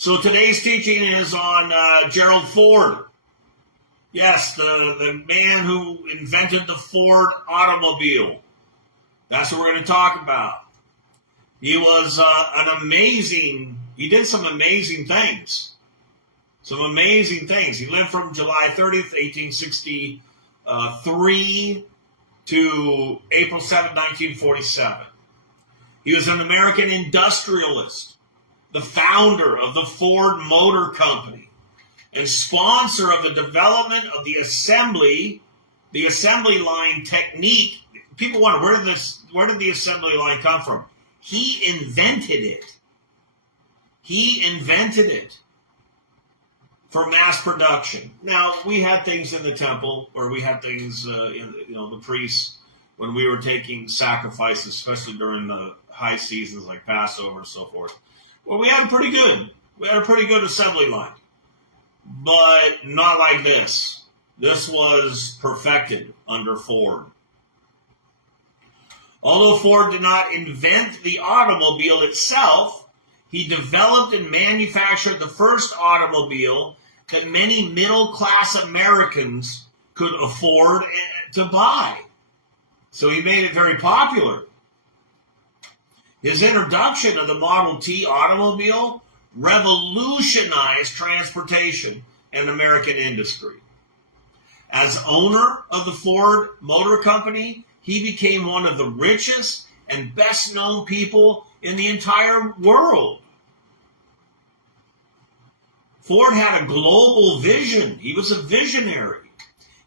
So today's teaching is on Gerald Ford. Yes, the man who invented the Ford automobile. That's what we're going to talk about. He was he did some amazing things. Some amazing things. He lived from July 30th, 1863 to April 7th, 1947. He was an American industrialist, the founder of the Ford Motor Company, and sponsor of the development of the assembly line technique. People wonder, where did the assembly line come from? He invented it. He invented it for mass production. Now, we had things in the temple, or we had things the priests, when we were taking sacrifices, especially during the high seasons like Passover and so forth. Well, we had pretty good. We had a pretty good assembly line. But not like this. This was perfected under Ford. Although Ford did not invent the automobile itself, he developed and manufactured the first automobile that many middle-class Americans could afford to buy. So he made it very popular. His introduction of the Model T automobile revolutionized transportation and American industry. As owner of the Ford Motor Company, he became one of the richest and best-known people in the entire world. Ford had a global vision. He was a visionary.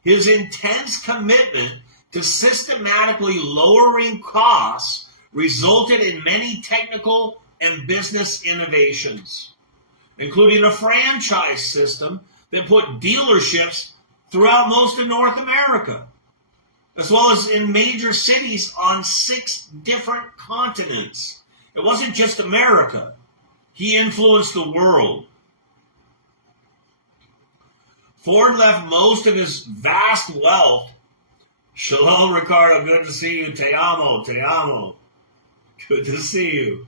His intense commitment to systematically lowering costs resulted in many technical and business innovations, including a franchise system that put dealerships throughout most of North America, as well as in major cities on 6 different continents. It wasn't just America. He influenced the world. Ford left most of his vast wealth. Shalom, Ricardo. Good to see you. Te amo, te amo. Good to see you.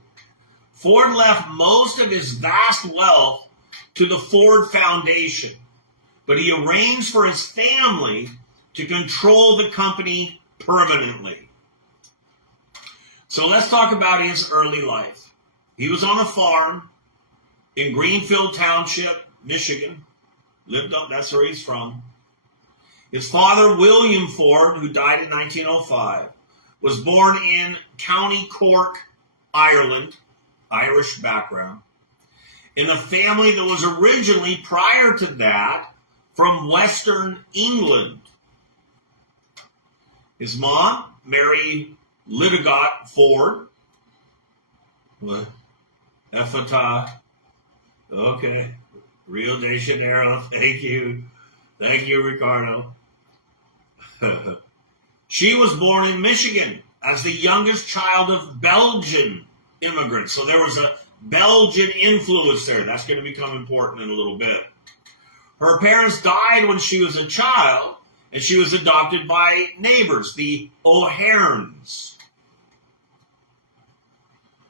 Ford left most of his vast wealth to the Ford Foundation, but he arranged for his family to control the company permanently. So let's talk about his early life. He was on a farm in Greenfield Township, Michigan. That's where he's from. His father, William Ford, who died in 1905, was born in County Cork, Ireland, Irish background, in a family that was originally, prior to that, from Western England. His mom, Mary Litigott Ford. What? Ephata. Okay. Rio de Janeiro. Thank you. Thank you, Ricardo. She was born in Michigan as the youngest child of Belgian immigrants. So there was a Belgian influence there. That's going to become important in a little bit. Her parents died when she was a child, and she was adopted by neighbors, the O'Hairns.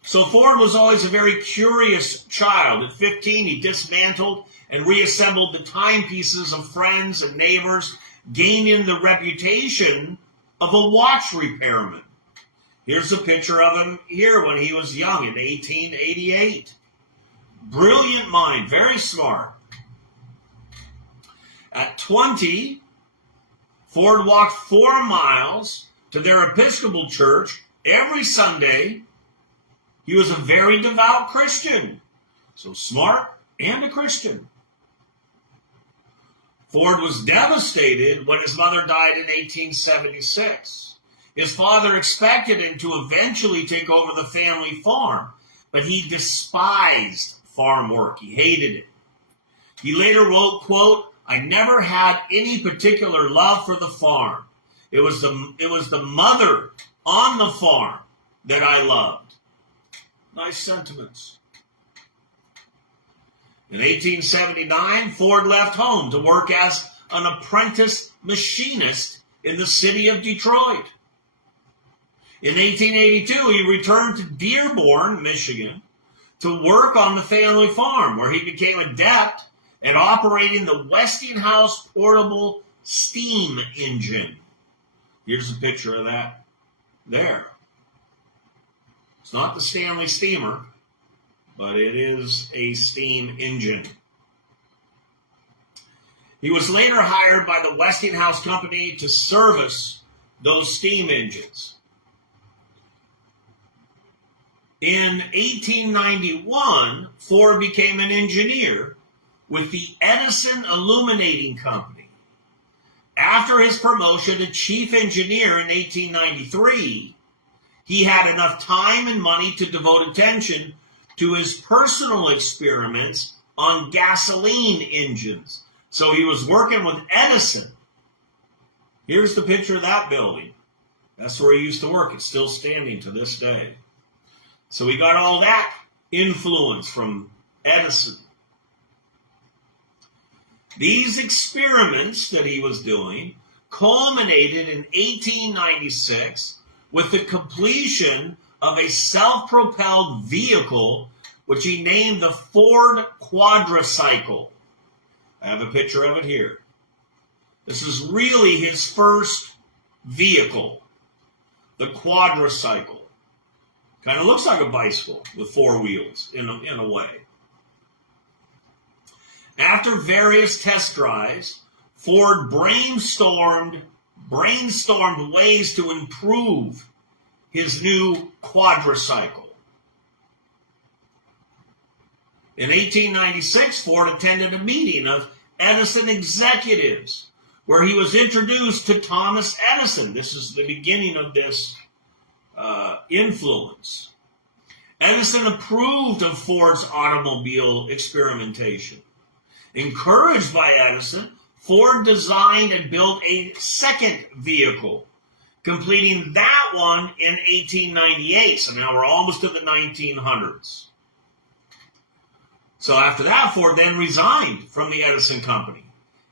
So Ford was always a very curious child. At 15, he dismantled and reassembled the timepieces of friends and neighbors, gaining the reputation of a watch repairman. Here's a picture of him here when he was young in 1888. Brilliant mind, very smart. At 20, Ford walked 4 miles to their Episcopal church every Sunday. He was a very devout Christian, so smart and a Christian. Ford was devastated when his mother died in 1876. His father expected him to eventually take over the family farm, but he despised farm work. He hated it. He later wrote, quote, "I never had any particular love for the farm. It was the mother on the farm that I loved." Nice sentiments. In 1879, Ford left home to work as an apprentice machinist in the city of Detroit. In 1882, he returned to Dearborn, Michigan, to work on the family farm, where he became adept at operating the Westinghouse portable steam engine. Here's a picture of that there. It's not the Stanley steamer, but it is a steam engine. He was later hired by the Westinghouse Company to service those steam engines. In 1891, Ford became an engineer with the Edison Illuminating Company. After his promotion to chief engineer in 1893, he had enough time and money to devote attention to his personal experiments on gasoline engines. So he was working with Edison. Here's the picture of that building. That's where he used to work. It's still standing to this day. So he got all that influence from Edison. These experiments that he was doing culminated in 1896 with the completion of a self-propelled vehicle, which he named the Ford Quadricycle. I have a picture of it here. This is really his first vehicle, the Quadricycle. Kind of looks like a bicycle with four wheels in a way. After various test drives, Ford brainstormed ways to improve his new quadricycle. In 1896, Ford attended a meeting of Edison executives where he was introduced to Thomas Edison. This is the beginning of this influence. Edison approved of Ford's automobile experimentation. Encouraged by Edison, Ford designed and built a second vehicle, completing that one in 1898. So now we're almost to the 1900s. So after that, Ford then resigned from the Edison Company,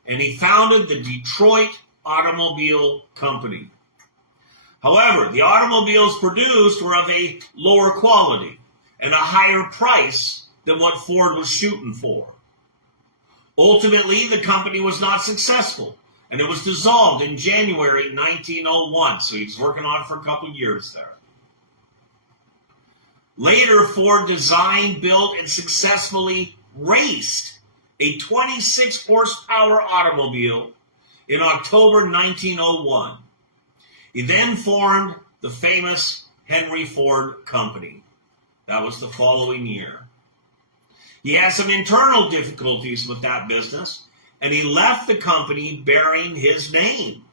and he founded the Detroit Automobile Company. However, the automobiles produced were of a lower quality and a higher price than what Ford was shooting for. Ultimately, the company was not successful, and it was dissolved in January 1901, so he was working on it for a couple of years there. Later, Ford designed, built, and successfully raced a 26-horsepower automobile in October 1901. He then formed the famous Henry Ford Company. That was the following year. He had some internal difficulties with that business, and he left the company bearing his name.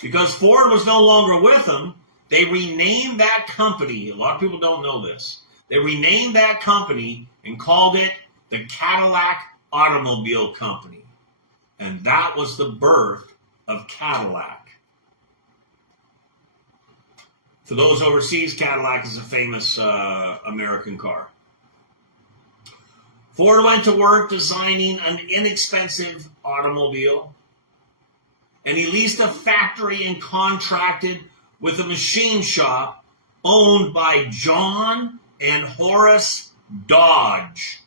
Because Ford was no longer with him, they renamed that company. A lot of people don't know this. They renamed that company and called it the Cadillac Automobile Company. And that was the birth of Cadillac. For those overseas, Cadillac is a famous American car. Ford went to work designing an inexpensive automobile, and he leased a factory and contracted with a machine shop owned by John and Horace Dodge.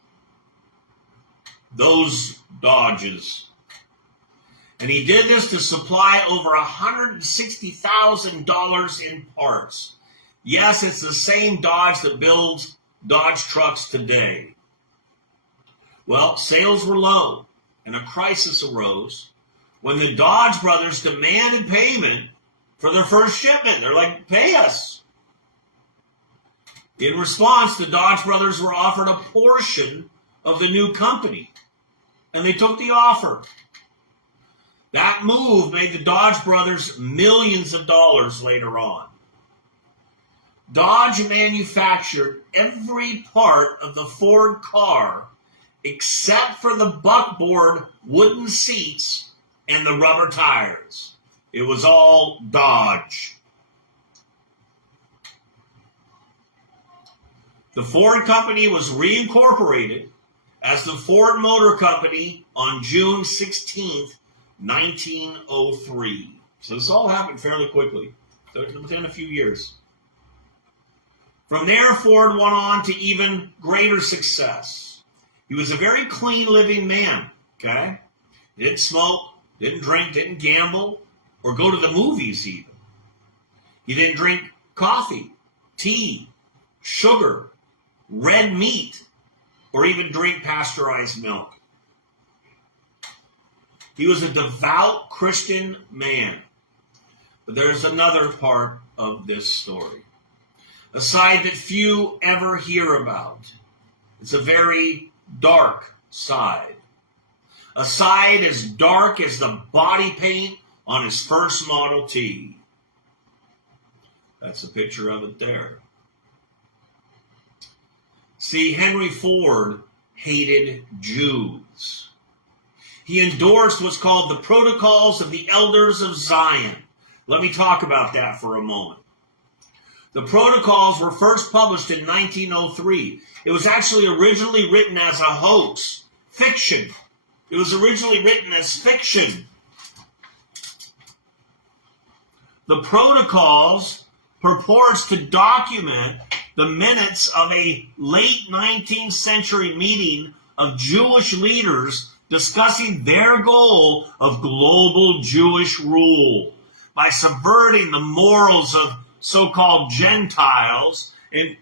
Those Dodges. And he did this to supply over $160,000 in parts. Yes, it's the same Dodge that builds Dodge trucks today. Well, sales were low, and a crisis arose when the Dodge brothers demanded payment for their first shipment. They're like, pay us. In response, the Dodge brothers were offered a portion of the new company, and they took the offer. That move made the Dodge brothers millions of dollars later on. Dodge manufactured every part of the Ford car except for the buckboard wooden seats and the rubber tires. It was all Dodge. The Ford Company was reincorporated as the Ford Motor Company on June 16th, 1903. So this all happened fairly quickly, within a few years. From there, Ford went on to even greater success. He was a very clean living man, okay? He didn't smoke, didn't drink, didn't gamble, or go to the movies even. He didn't drink coffee, tea, sugar, red meat, or even drink pasteurized milk. He was a devout Christian man. But there's another part of this story, a side that few ever hear about. It's a very dark side. A side as dark as the body paint on his first Model T. That's a picture of it there. See, Henry Ford hated Jews. He endorsed what's called the Protocols of the Elders of Zion. Let me talk about that for a moment. The Protocols were first published in 1903. It was actually originally written as a hoax, fiction. It was originally written as fiction. The Protocols purports to document the minutes of a late 19th century meeting of Jewish leaders discussing their goal of global Jewish rule by subverting the morals of so-called Gentiles and,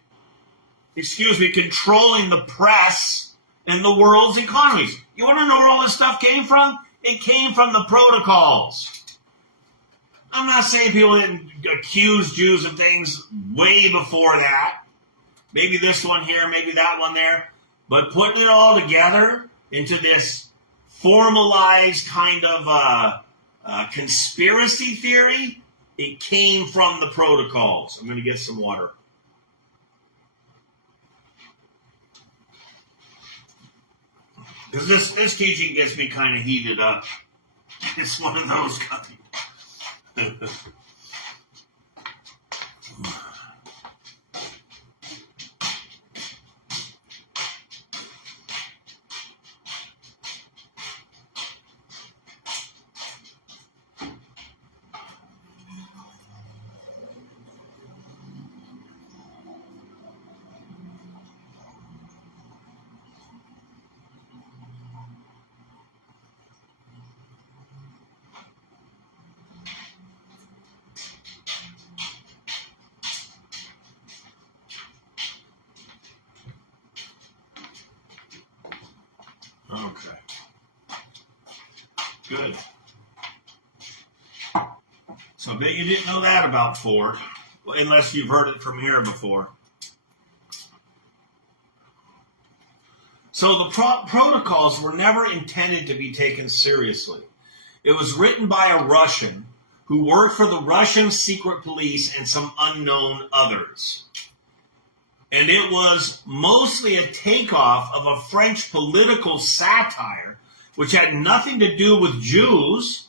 controlling the press and the world's economies. You want to know where all this stuff came from? It came from the Protocols. I'm not saying people didn't accuse Jews of things way before that. Maybe this one here, maybe that one there. But putting it all together into this formalized kind of conspiracy theory, it came from the Protocols. I'm going to get some water. Because this teaching gets me kind of heated up. It's one of those kind. Okay. Good. So I bet you didn't know that about Ford, unless you've heard it from here before. So the protocols were never intended to be taken seriously. It was written by a Russian who worked for the Russian secret police and some unknown others. And it was mostly a takeoff of a French political satire, which had nothing to do with Jews,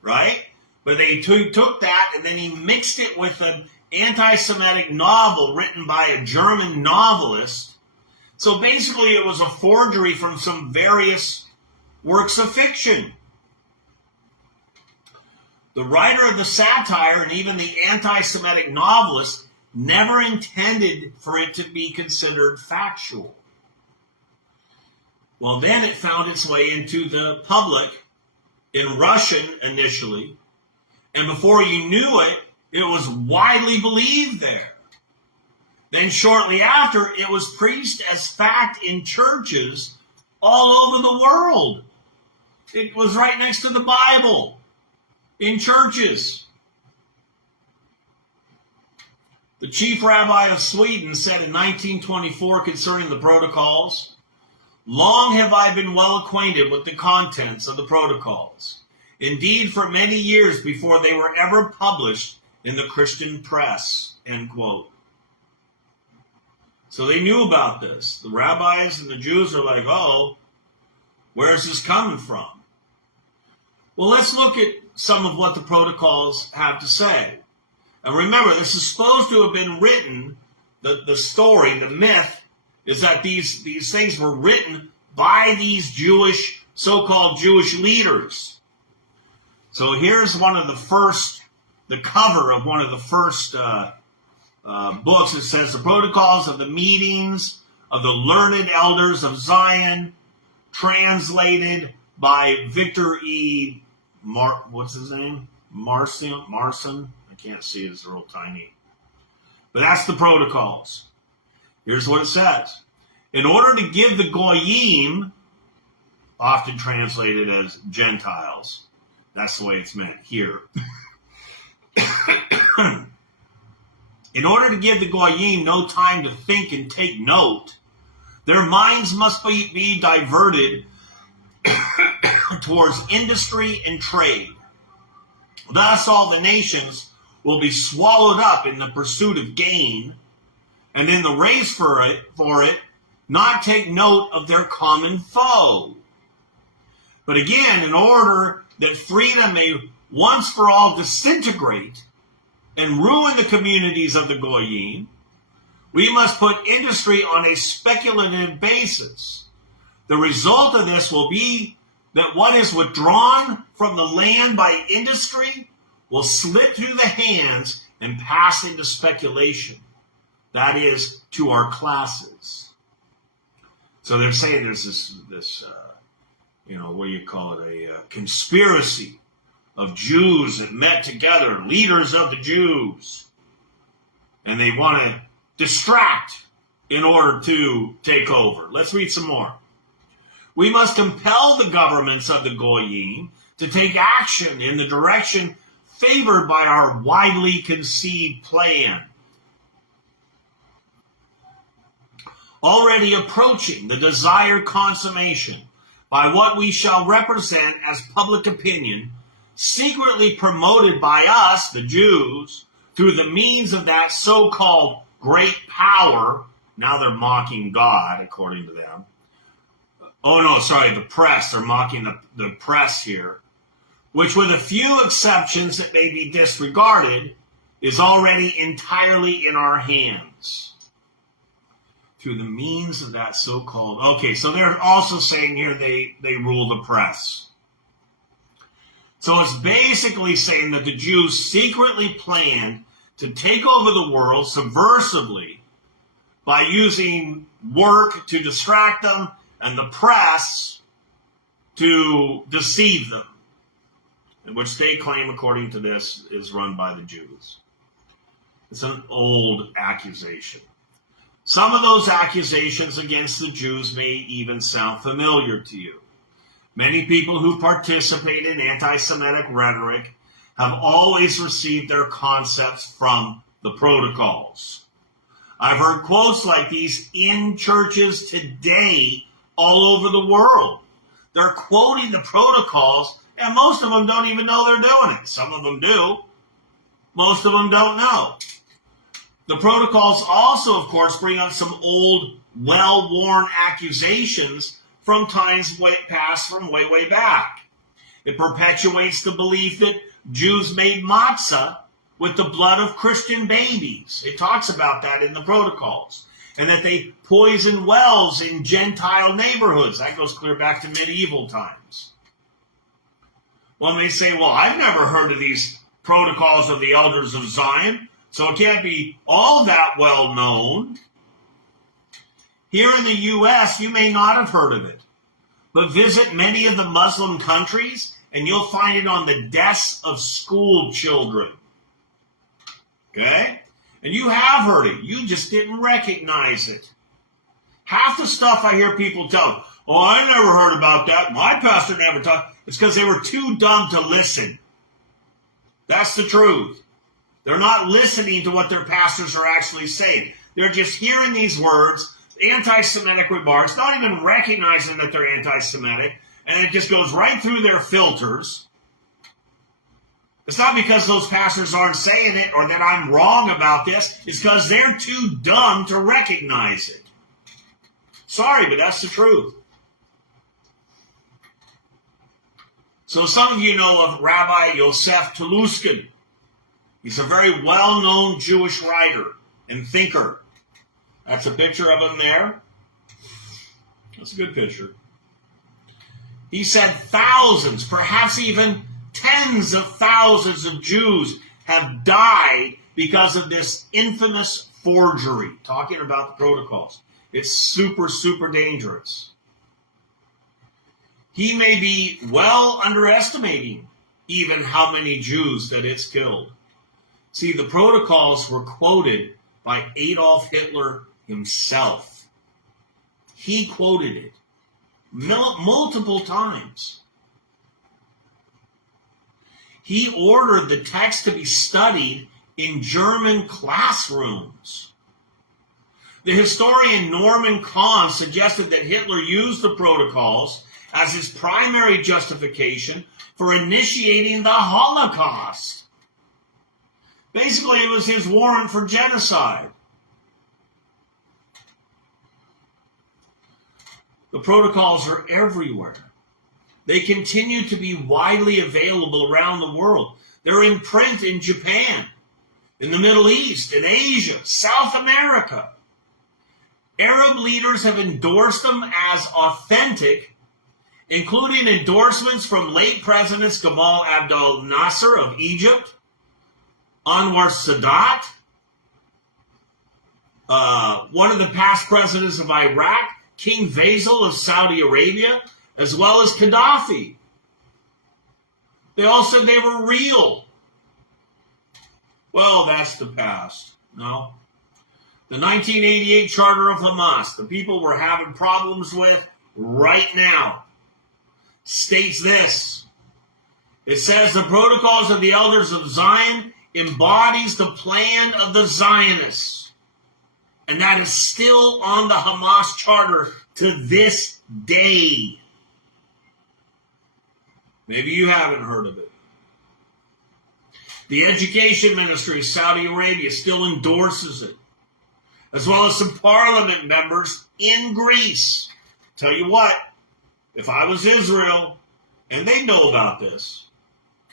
right? But they took that and then he mixed it with an anti-Semitic novel written by a German novelist. So basically it was a forgery from some various works of fiction. The writer of the satire and even the anti-Semitic novelist never intended for it to be considered factual. Well, then it found its way into the public in Russian initially, and before you knew it, it was widely believed there. Then shortly after, it was preached as fact in churches all over the world. It was right next to the Bible in churches. The chief rabbi of Sweden said in 1924 concerning the protocols, "Long have I been well acquainted with the contents of the protocols. Indeed, for many years before they were ever published in the Christian press." End quote. So they knew about this. The rabbis and the Jews are like, oh, where's this coming from? Well, let's look at some of what the protocols have to say. And remember, this is supposed to have been written, the story, the myth, is that these things were written by these Jewish, so-called Jewish leaders. So here's one of the first, the cover of one of the first books, it says the protocols of the meetings of the learned elders of Zion, translated by Victor E. What's his name? Marson. I can't see it, it's real tiny. But that's the protocols. Here's what it says. In order to give the Goyim, often translated as Gentiles, that's the way it's meant here. In order to give the Goyim no time to think and take note, their minds must be diverted towards industry and trade. Thus, all the nations will be swallowed up in the pursuit of gain, and in the race for it, not take note of their common foe. But again, in order that freedom may once for all disintegrate and ruin the communities of the Goyim, we must put industry on a speculative basis. The result of this will be that what is withdrawn from the land by industry will slip through the hands and pass into speculation. That is, to our classes. So they're saying there's this what do you call it, a conspiracy of Jews that met together, leaders of the Jews, and they want to distract in order to take over. Let's read some more. We must compel the governments of the Goyim to take action in the direction favored by our widely conceived plan. Already approaching the desired consummation by what we shall represent as public opinion, secretly promoted by us, the Jews, through the means of that so-called great power. Now they're mocking God, according to them. Oh, no, sorry, the press. They're mocking the press here, which with a few exceptions that may be disregarded, is already entirely in our hands. Through the means of that so-called... Okay, so they're also saying here they rule the press. So it's basically saying that the Jews secretly planned to take over the world subversively by using work to distract them and the press to deceive them, which they claim, according to this, is run by the Jews. It's an old accusation. Some of those accusations against the Jews may even sound familiar to you. Many people who participate in anti-Semitic rhetoric have always received their concepts from the protocols. I've heard quotes like these in churches today all over the world. They're quoting the protocols, and most of them don't even know they're doing it. Some of them do. Most of them don't know. The protocols also, of course, bring up some old, well-worn accusations from times past, from way back. It perpetuates the belief that Jews made matzah with the blood of Christian babies. It talks about that in the protocols. And that they poison wells in Gentile neighborhoods. That goes clear back to medieval times. Well, they say, well, I've never heard of these protocols of the elders of Zion, so it can't be all that well known. Here in the U.S., you may not have heard of it, but visit many of the Muslim countries, and you'll find it on the desks of school children. Okay? And you have heard it. You just didn't recognize it. Half the stuff I hear people tell, oh, I never heard about that. My pastor never talked. It's because they were too dumb to listen. That's the truth. They're not listening to what their pastors are actually saying. They're just hearing these words, anti-Semitic remarks, not even recognizing that they're anti-Semitic, and it just goes right through their filters. It's not because those pastors aren't saying it or that I'm wrong about this. It's because they're too dumb to recognize it. Sorry, but that's the truth. So some of you know of Rabbi Yosef Teluskin. He's a very well-known Jewish writer and thinker. That's a picture of him there. That's a good picture. He said thousands, perhaps even tens of thousands of Jews have died because of this infamous forgery, talking about the protocols. It's super, super dangerous. He may be well underestimating even how many Jews that it's killed. See, the protocols were quoted by Adolf Hitler himself. He quoted it multiple times. He ordered the text to be studied in German classrooms. The historian Norman Kahn suggested that Hitler used the protocols as his primary justification for initiating the Holocaust. Basically, it was his warrant for genocide. The protocols are everywhere. They continue to be widely available around the world. They're in print in Japan, in the Middle East, in Asia, South America. Arab leaders have endorsed them as authentic, including endorsements from late Presidents Gamal Abdel Nasser of Egypt, Anwar Sadat, one of the past presidents of Iraq, King Faisal of Saudi Arabia, as well as Gaddafi. They all said they were real. Well, that's the past. No. The 1988 Charter of Hamas, the people we're having problems with right now, states this. It says the protocols of the elders of Zion embodies the plan of the Zionists. And that is still on the Hamas Charter to this day. Maybe you haven't heard of it. The Education Ministry of Saudi Arabia still endorses it, as well as some parliament members in Greece. Tell you what, if I was Israel, and they know about this,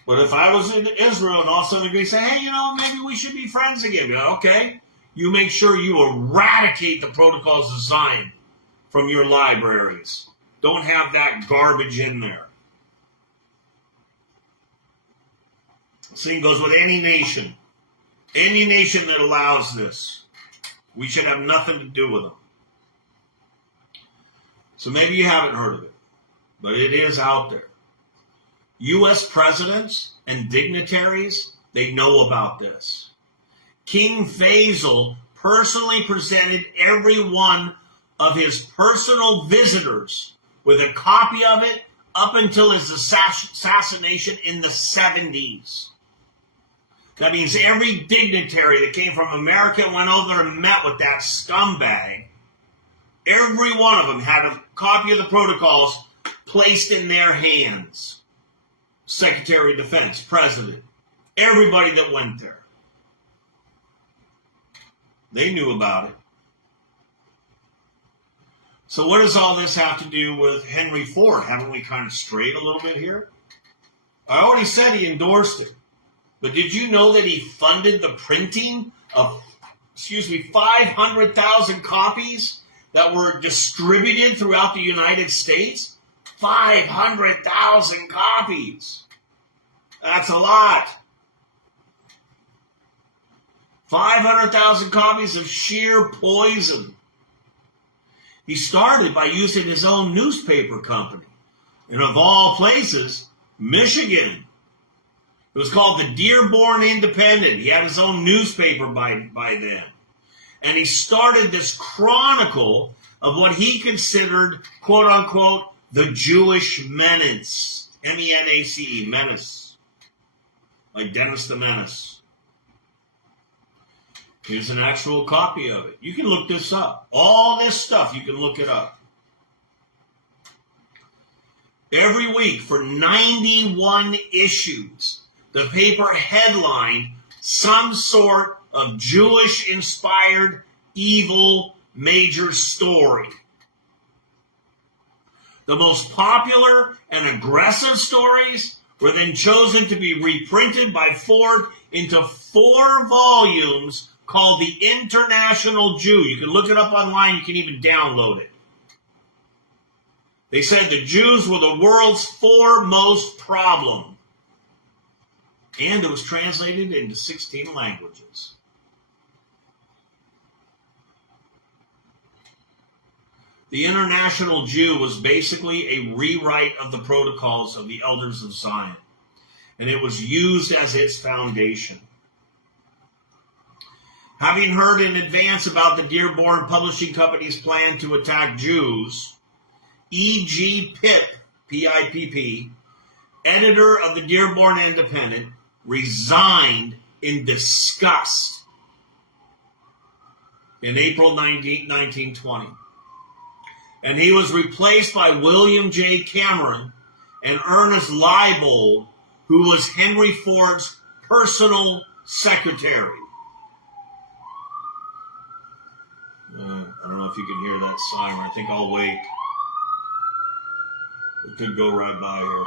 but if I was in Israel and all of a sudden Greece say, hey, maybe we should be friends again. Okay, you make sure you eradicate the protocols of Zion from your libraries. Don't have that garbage in there. Same goes with any nation. Any nation that allows this. We should have nothing to do with them. So maybe you haven't heard of it, but it is out there. U.S. presidents and dignitaries, they know about this. King Faisal personally presented every one of his personal visitors with a copy of it up until his assassination in the 70s. That means every dignitary that came from America went over and met with that scumbag. Every one of them had a copy of the protocols placed in their hands. Secretary of Defense, President, everybody that went there. They knew about it. So what does all this have to do with Henry Ford? Haven't we kind of strayed a little bit here? I already said he endorsed it. But did you know that he funded the printing of, 500,000 copies that were distributed throughout the United States? 500,000 copies. That's a lot. 500,000 copies of sheer poison. He started by using his own newspaper company. And of all places, Michigan. It was called the Dearborn Independent. He had his own newspaper by then. And he started this chronicle of what he considered, quote unquote, the Jewish menace. M-E-N-A-C-E, menace. Like Dennis the Menace. Here's an actual copy of it. You can look this up. All this stuff, you can look it up. Every week for 91 issues, the paper headlined some sort of Jewish-inspired evil major story. The most popular and aggressive stories were then chosen to be reprinted by Ford into 4 volumes called The International Jew. You can look it up online. You can even download it. They said the Jews were the world's foremost problem. and it was translated into 16 languages. The International Jew was basically a rewrite of the protocols of the Elders of Zion, and it was used as its foundation. Having heard in advance about the Dearborn Publishing Company's plan to attack Jews, E.G. Pipp, P-I-P-P, editor of the Dearborn Independent, resigned in disgust in April 1920. And he was replaced by William J. Cameron and Ernest Leibold, who was Henry Ford's personal secretary. I don't know if you can hear that siren. I think I'll wait. It could go right by here.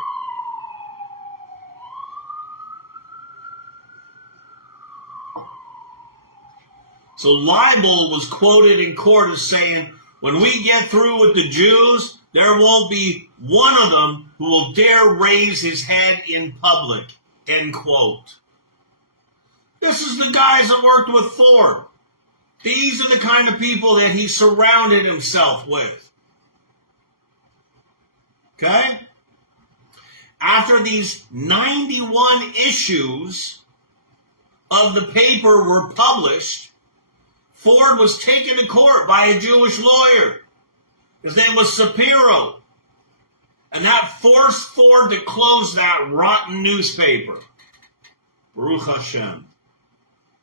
So Leibold was quoted in court as saying, "When we get through with the Jews, there won't be one of them who will dare raise his head in public," end quote. This is the guys that worked with Ford. These are the kind of people that he surrounded himself with. Okay? After these 91 issues of the paper were published, Ford was taken to court by a Jewish lawyer. His name was Shapiro. And that forced Ford to close that rotten newspaper. Baruch Hashem.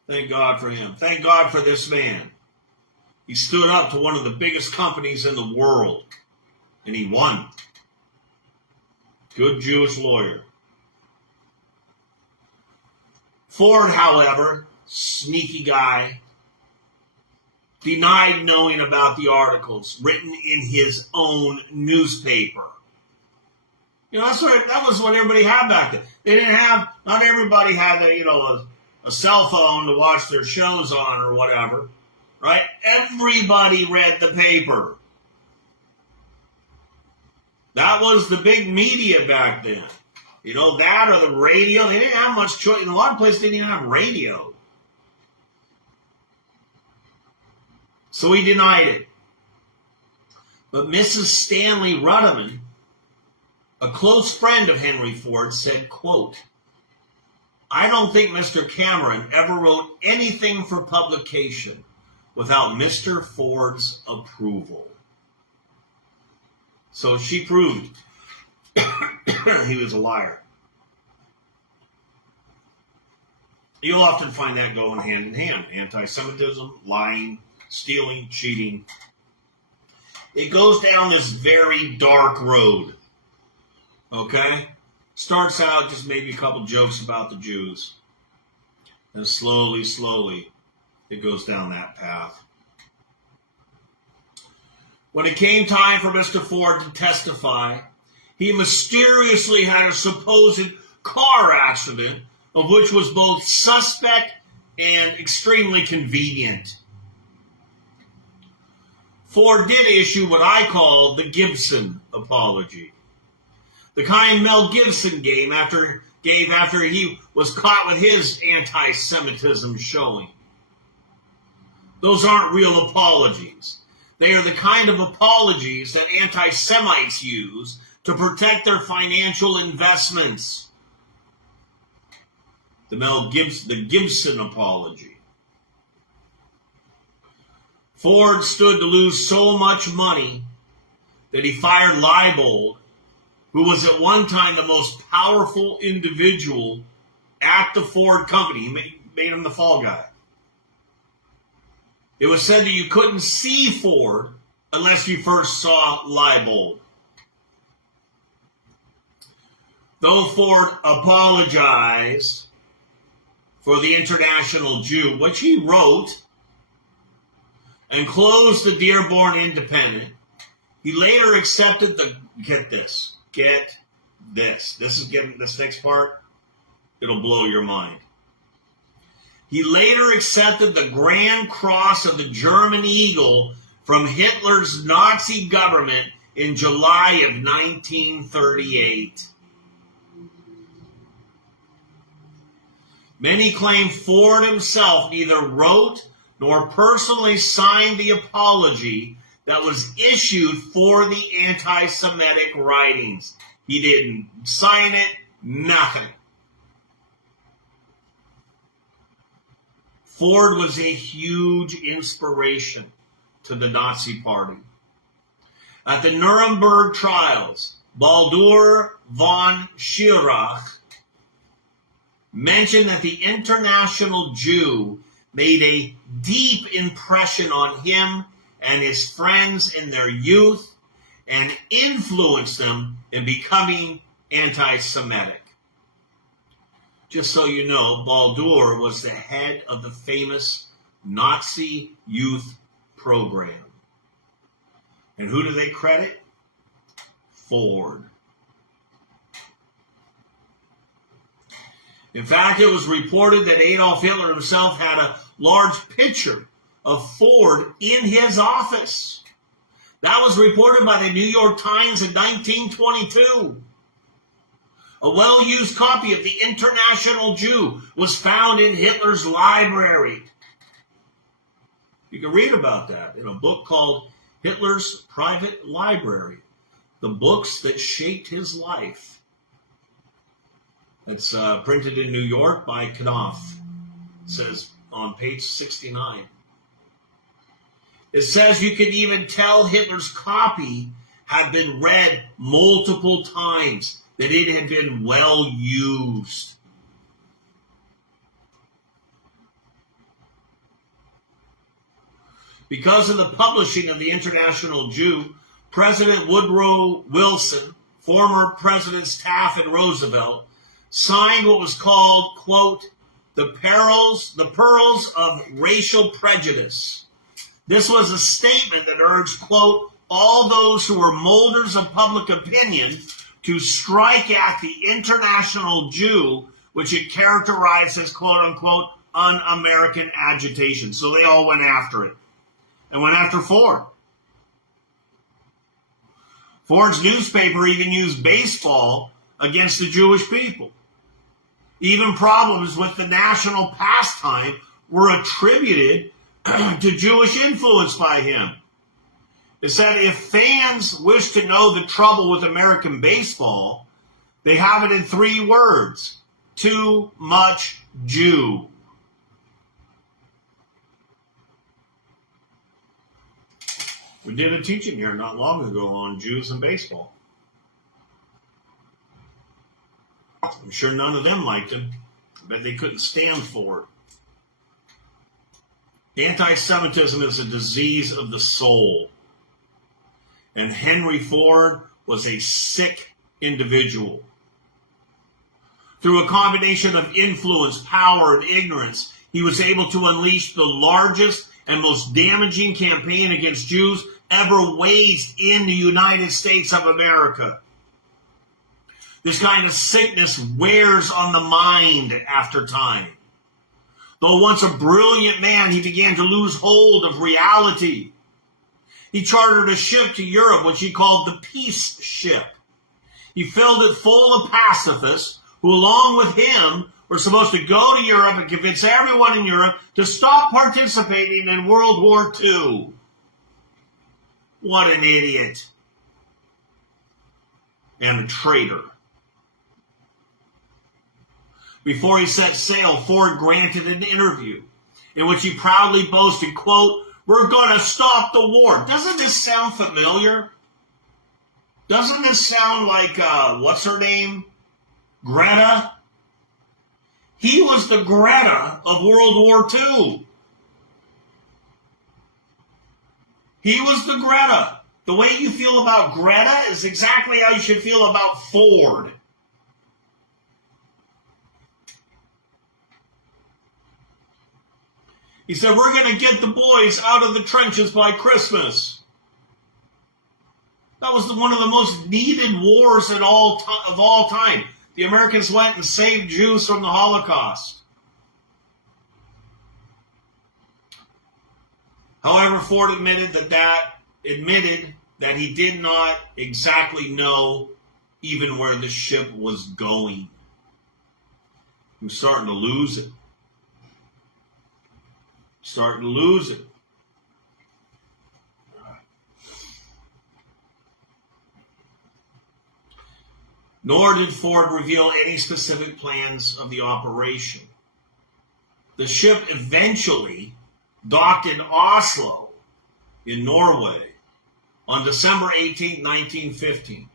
Thank God for him. Thank God for this man. He stood up to one of the biggest companies in the world. And he won. Good Jewish lawyer. Ford, however, sneaky guy, denied knowing about the articles written in his own newspaper. You know, that was what everybody had back then. They didn't have, not everybody had a cell phone to watch their shows on or whatever, right? Everybody read the paper. That was the big media back then. You know, that or the radio. They didn't have much choice. In a lot of places, they didn't even have radio. So he denied it. But Mrs. Stanley Rudiman, a close friend of Henry Ford, said, quote, "I don't think Mr. Cameron ever wrote anything for publication without Mr. Ford's approval." So she proved he was a liar. You'll often find that going hand in hand. Anti-Semitism, lying, stealing, cheating. It goes down this very dark road. Okay? Starts out just maybe a couple jokes about the Jews. And slowly, it goes down that path. When it came time for Mr. Ford to testify, he mysteriously had a supposed car accident, of which was both suspect and extremely convenient. Ford did issue what I call the Gibson apology. The kind Mel Gibson gave after he was caught with his anti-Semitism showing. Those aren't real apologies. They are the kind of apologies that anti-Semites use to protect their financial investments. The Gibson apology. Ford stood to lose so much money that he fired Leibold, who was at one time the most powerful individual at the Ford company. He made him the fall guy. It was said that you couldn't see Ford unless you first saw Leibold. Though Ford apologized for the International Jew, which he wrote, and closed the Dearborn Independent, he later accepted get this. This next part, it'll blow your mind. He later accepted the Grand Cross of the German Eagle from Hitler's Nazi government in July of 1938. Many claim Ford himself neither wrote nor personally signed the apology that was issued for the anti-Semitic writings. He didn't sign it, nothing. Ford was a huge inspiration to the Nazi Party. At the Nuremberg trials, Baldur von Schirach mentioned that the international Jew made a deep impression on him and his friends in their youth and influenced them in becoming anti-Semitic. Just so you know, Baldur was the head of the famous Nazi youth program. And who do they credit? Ford. In fact, it was reported that Adolf Hitler himself had a large picture of Ford in his office. That was reported by the New York Times in 1922. A well-used copy of the International Jew was found in Hitler's library. You can read about that in a book called Hitler's Private Library, the books that shaped his life. It's printed in New York by Knopf. It says on page 69. It says you can even tell Hitler's copy had been read multiple times, that it had been well used. Because of the publishing of the International Jew, President Woodrow Wilson, former Presidents Taft and Roosevelt, signed what was called, quote, the Pearls of Racial Prejudice. This was a statement that urged, quote, all those who were molders of public opinion to strike at the international Jew, which it characterized as, quote unquote, un-American agitation. So they all went after it and went after Ford. Ford's newspaper even used baseball against the Jewish people. Even problems with the national pastime were attributed to Jewish influence by him. It said if fans wish to know the trouble with American baseball, they have it in 3 words: too much Jew. We did a teaching here not long ago on Jews and baseball. I'm sure none of them liked him. I bet they couldn't stand for it. Anti-Semitism is a disease of the soul. And Henry Ford was a sick individual. Through a combination of influence, power, and ignorance, he was able to unleash the largest and most damaging campaign against Jews ever waged in the United States of America. This kind of sickness wears on the mind after time. Though once a brilliant man, he began to lose hold of reality. He chartered a ship to Europe, which he called the Peace Ship. He filled it full of pacifists who, along with him, were supposed to go to Europe and convince everyone in Europe to stop participating in World War II. What an idiot. And a traitor. Before he set sail, Ford granted an interview in which he proudly boasted, quote, we're going to stop the war. Doesn't this sound familiar? Doesn't this sound like, what's her name? Greta? He was the Greta of World War II. He was the Greta. The way you feel about Greta is exactly how you should feel about Ford. He said, we're going to get the boys out of the trenches by Christmas. That was one of the most needed wars of all time. The Americans went and saved Jews from the Holocaust. However, Ford admitted that he did not exactly know even where the ship was going. He was starting to lose it. Starting to lose it. Nor did Ford reveal any specific plans of the operation. The ship eventually docked in Oslo, in Norway, on December 18, 1915.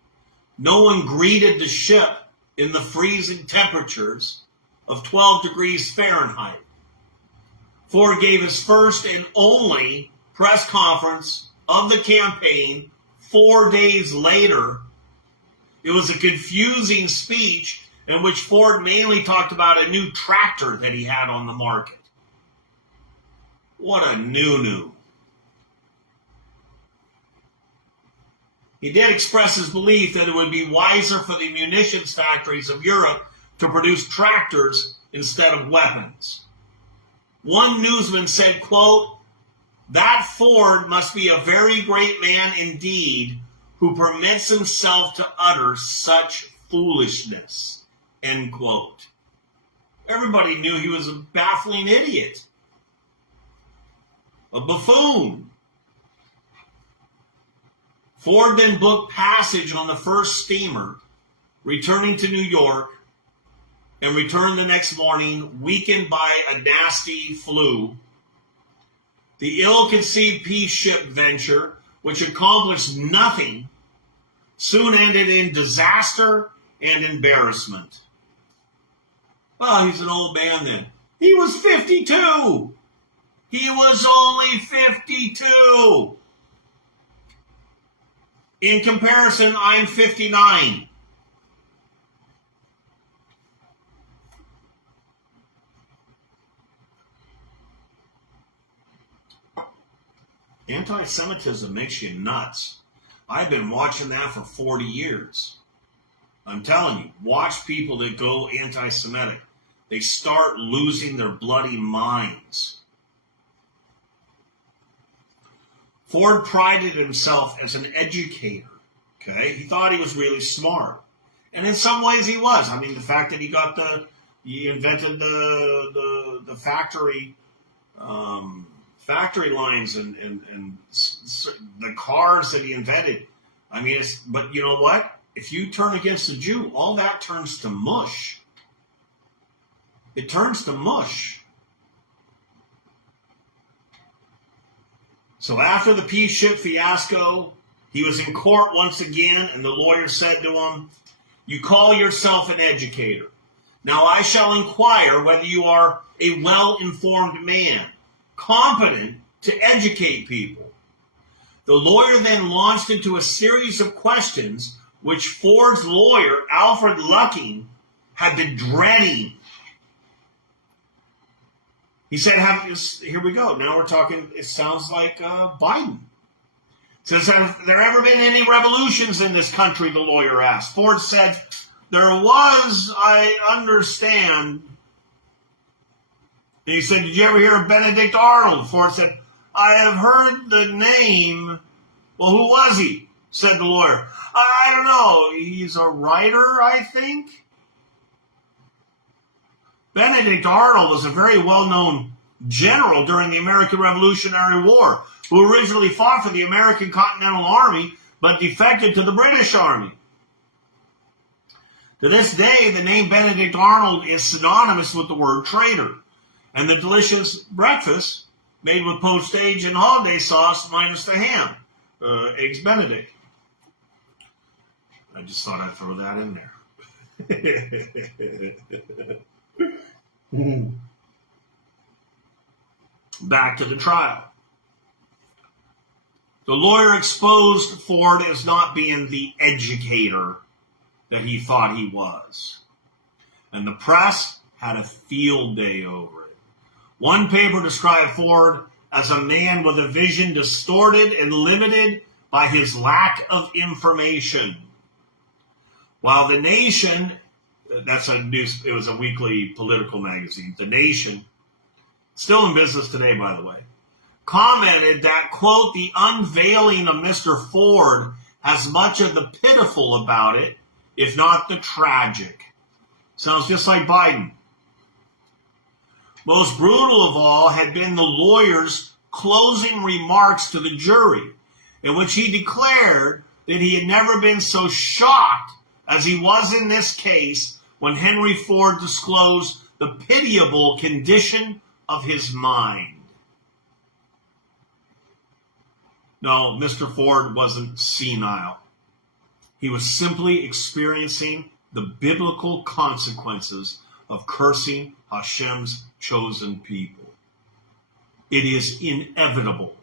No one greeted the ship in the freezing temperatures of 12 degrees Fahrenheit. Ford gave his first and only press conference of the campaign 4 days later. It was a confusing speech in which Ford mainly talked about a new tractor that he had on the market. What a new-new. He did express his belief that it would be wiser for the munitions factories of Europe to produce tractors instead of weapons. One newsman said, quote, "That Ford must be a very great man indeed who permits himself to utter such foolishness," end quote. Everybody knew he was a baffling idiot, a buffoon. Ford then booked passage on the first steamer, returning to New York, and returned the next morning, weakened by a nasty flu. The ill-conceived peace ship venture, which accomplished nothing, soon ended in disaster and embarrassment. Well, he's an old man then. He was 52. He was only 52. In comparison, I'm 59. Anti-Semitism makes you nuts. I've been watching that for 40 years. I'm telling you, watch people that go anti-Semitic. They start losing their bloody minds. Ford prided himself as an educator. Okay, he thought he was really smart, and in some ways he was. I mean, the fact that he invented the factory lines and the cars that he invented. I mean, but you know what? If you turn against the Jew, all that turns to mush. It turns to mush. So after the peace ship fiasco, he was in court once again, and the lawyer said to him, "You call yourself an educator. Now I shall inquire whether you are a well-informed man, competent to educate people." The lawyer then launched into a series of questions which Ford's lawyer, Alfred Lucking, had been dreading. He said, here we go. Now we're talking, it sounds like Biden. Says, have there ever been any revolutions in this country, the lawyer asked. Ford said, there was, I understand. And he said, did you ever hear of Benedict Arnold? Ford said, I have heard the name. Well, who was he? Said the lawyer. I don't know. He's a writer, I think. Benedict Arnold was a very well-known general during the American Revolutionary War, who originally fought for the American Continental Army, but defected to the British Army. To this day, the name Benedict Arnold is synonymous with the word traitor, and the delicious breakfast made with postage and hollandaise sauce minus the ham, eggs Benedict. I just thought I'd throw that in there. Back to the trial. The lawyer exposed Ford as not being the educator that he thought he was. And the press had a field day over it. One paper described Ford as a man with a vision distorted and limited by his lack of information. While The Nation, it was a weekly political magazine, The Nation, still in business today, by the way, commented that, quote, the unveiling of Mr. Ford has much of the pitiful about it, if not the tragic. Sounds just like Biden. Most brutal of all had been the lawyer's closing remarks to the jury, in which he declared that he had never been so shocked as he was in this case when Henry Ford disclosed the pitiable condition of his mind. No, Mr. Ford wasn't senile. He was simply experiencing the biblical consequences of cursing Hashem's chosen people. It is inevitable.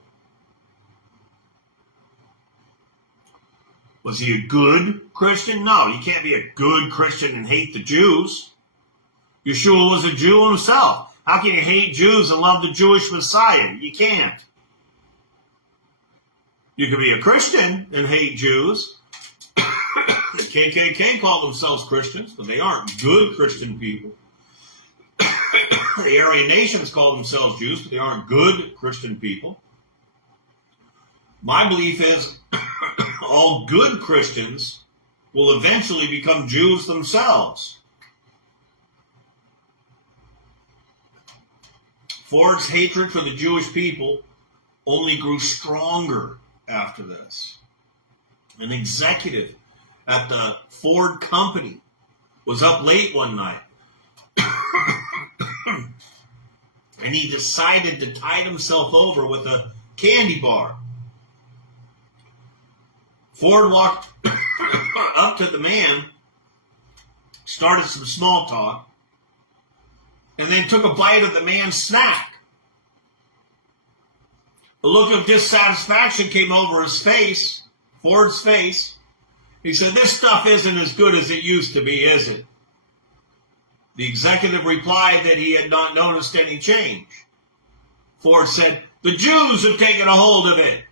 Was he a good Christian? No, you can't be a good Christian and hate the Jews. Yeshua was a Jew himself. How can you hate Jews and love the Jewish Messiah? You can't. You can be a Christian and hate Jews. The KKK call themselves Christians, but they aren't good Christian people. The Aryan nations call themselves Jews, but they aren't good Christian people. My belief is all good Christians will eventually become Jews themselves. Ford's hatred for the Jewish people only grew stronger after this. An executive at the Ford company was up late one night and he decided to tide himself over with a candy bar. Ford walked up to the man, started some small talk, and then took a bite of the man's snack. A look of dissatisfaction came over his face, Ford's face. He said, "This stuff isn't as good as it used to be, is it?" The executive replied that he had not noticed any change. Ford said, "The Jews have taken a hold of it.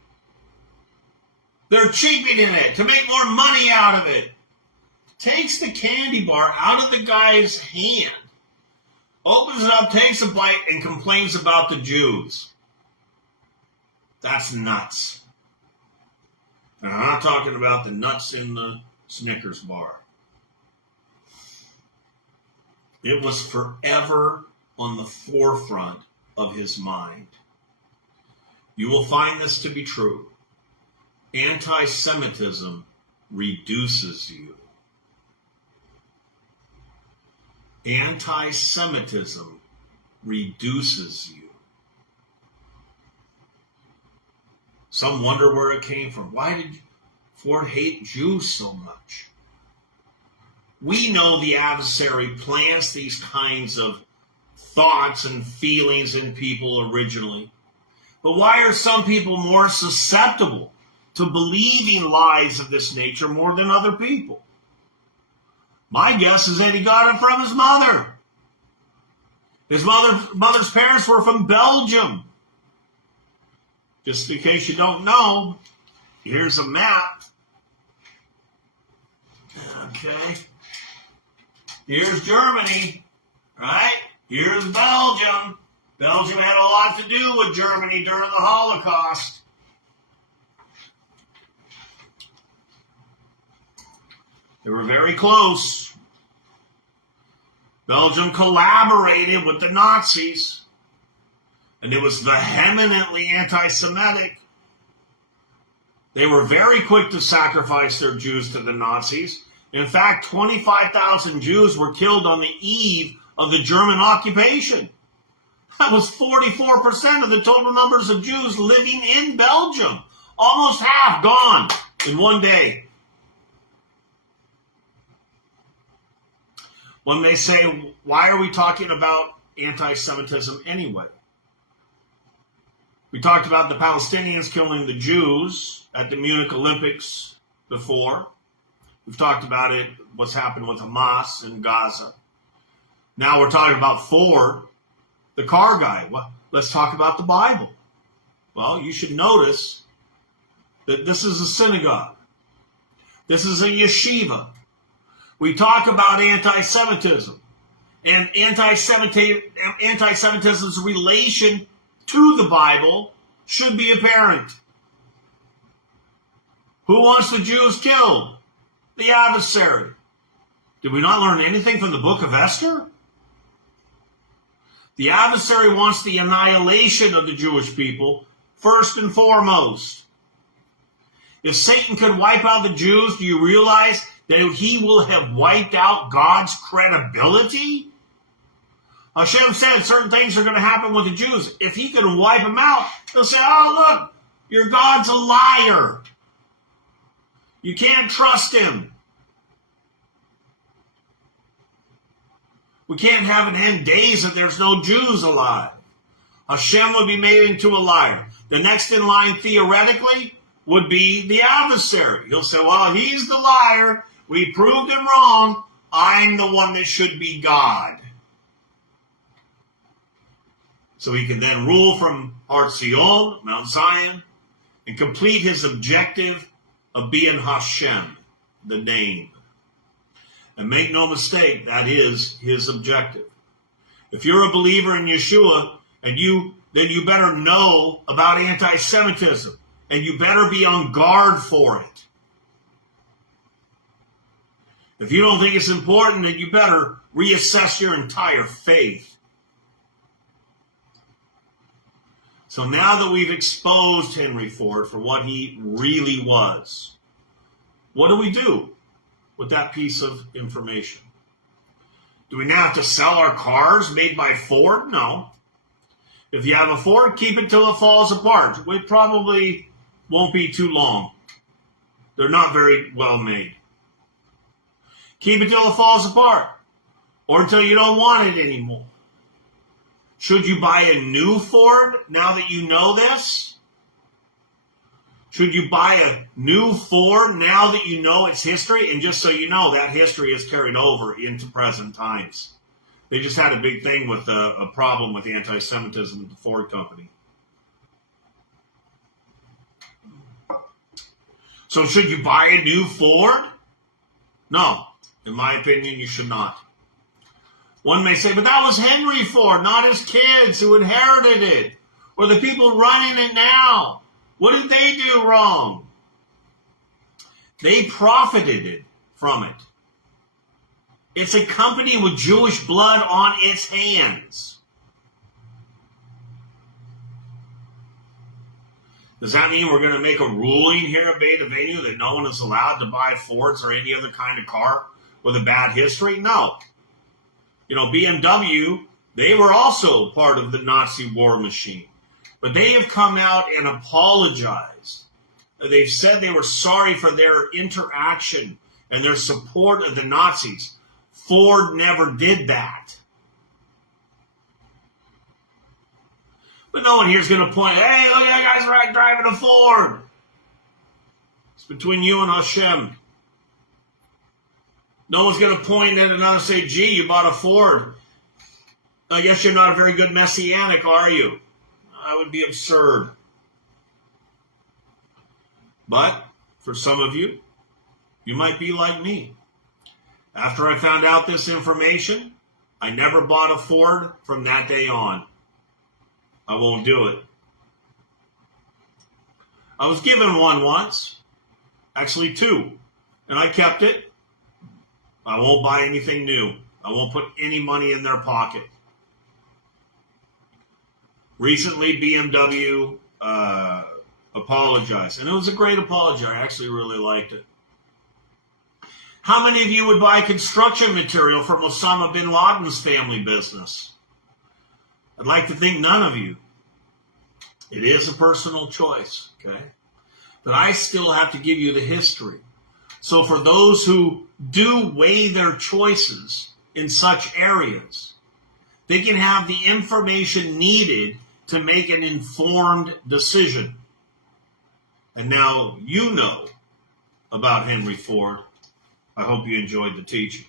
They're cheapening it to make more money out of it." Takes the candy bar out of the guy's hand, opens it up, takes a bite, and complains about the Jews. That's nuts. And I'm not talking about the nuts in the Snickers bar. It was forever on the forefront of his mind. You will find this to be true. Anti-Semitism reduces you. Anti-Semitism reduces you. Some wonder where it came from. Why did Ford hate Jews so much? We know the adversary plants these kinds of thoughts and feelings in people originally. But why are some people more susceptible to believing lies of this nature more than other people? My guess is that he got it from his mother. His mother's parents were from Belgium. Just in case you don't know, here's a map. Okay. Here's Germany, right? Here's Belgium. Belgium had a lot to do with Germany during the Holocaust. They were very close. Belgium collaborated with the Nazis, and it was vehemently anti-Semitic. They were very quick to sacrifice their Jews to the Nazis. In fact, 25,000 Jews were killed on the eve of the German occupation. That was 44% of the total numbers of Jews living in Belgium. Almost half gone in one day. When they say, why are we talking about anti-Semitism anyway? We talked about the Palestinians killing the Jews at the Munich Olympics before. We've talked about it, what's happened with Hamas in Gaza. Now we're talking about Ford, the car guy. Well, let's talk about the Bible. Well, you should notice that this is a synagogue. This is a yeshiva. We talk about anti-Semitism and anti-Semitism's relation to the Bible should be apparent. Who wants the Jews killed? The adversary. Did we not learn anything from the book of Esther? The adversary wants the annihilation of the Jewish people, first and foremost. If Satan could wipe out the Jews, do you realize that he will have wiped out God's credibility? Hashem said certain things are going to happen with the Jews. If he could wipe them out, they'll say, oh, look, your God's a liar. You can't trust him. We can't have an end days if there's no Jews alive. Hashem would be made into a liar. The next in line, theoretically, would be the adversary. He'll say, well, he's the liar. We proved him wrong. I'm the one that should be God. So he can then rule from Har Zion, Mount Zion, and complete his objective of being Hashem, the name. And make no mistake, that is his objective. If you're a believer in Yeshua, then you better know about anti-Semitism, and you better be on guard for it. If you don't think it's important, then you better reassess your entire faith. So now that we've exposed Henry Ford for what he really was, what do we do with that piece of information? Do we now have to sell our cars made by Ford? No. If you have a Ford, keep it till it falls apart. It probably won't be too long. They're not very well made. Keep it till it falls apart, or until you don't want it anymore. Should you buy a new Ford now that you know this? Should you buy a new Ford now that you know its history? And just so you know, that history is carried over into present times. They just had a big thing with a problem with anti-Semitism at the Ford company. So should you buy a new Ford? No. In my opinion, you should not. One may say, but that was Henry Ford, not his kids who inherited it, or the people running it now. What did they do wrong? They profited from it. It's a company with Jewish blood on its hands. Does that mean we're going to make a ruling here at Beta Venue that no one is allowed to buy Fords or any other kind of car with a bad history? No. You know, BMW, they were also part of the Nazi war machine. But they have come out and apologized. They've said they were sorry for their interaction and their support of the Nazis. Ford never did that. But no one here is going to point, hey, look at that guy's right driving a Ford. It's between you and Hashem. No one's going to point at another and say, gee, you bought a Ford. I guess you're not a very good Messianic, are you? That would be absurd. But for some of you, you might be like me. After I found out this information, I never bought a Ford from that day on. I won't do it. I was given one once, actually two, and I kept it. I won't buy anything new. I won't put any money in their pocket. Recently, BMW apologized, and it was a great apology. I actually really liked it. How many of you would buy construction material from Osama bin Laden's family business? I'd like to think none of you. It is a personal choice, okay? But I still have to give you the history. So for those who do weigh their choices in such areas, they can have the information needed to make an informed decision. And now you know about Henry Ford. I hope you enjoyed the teaching.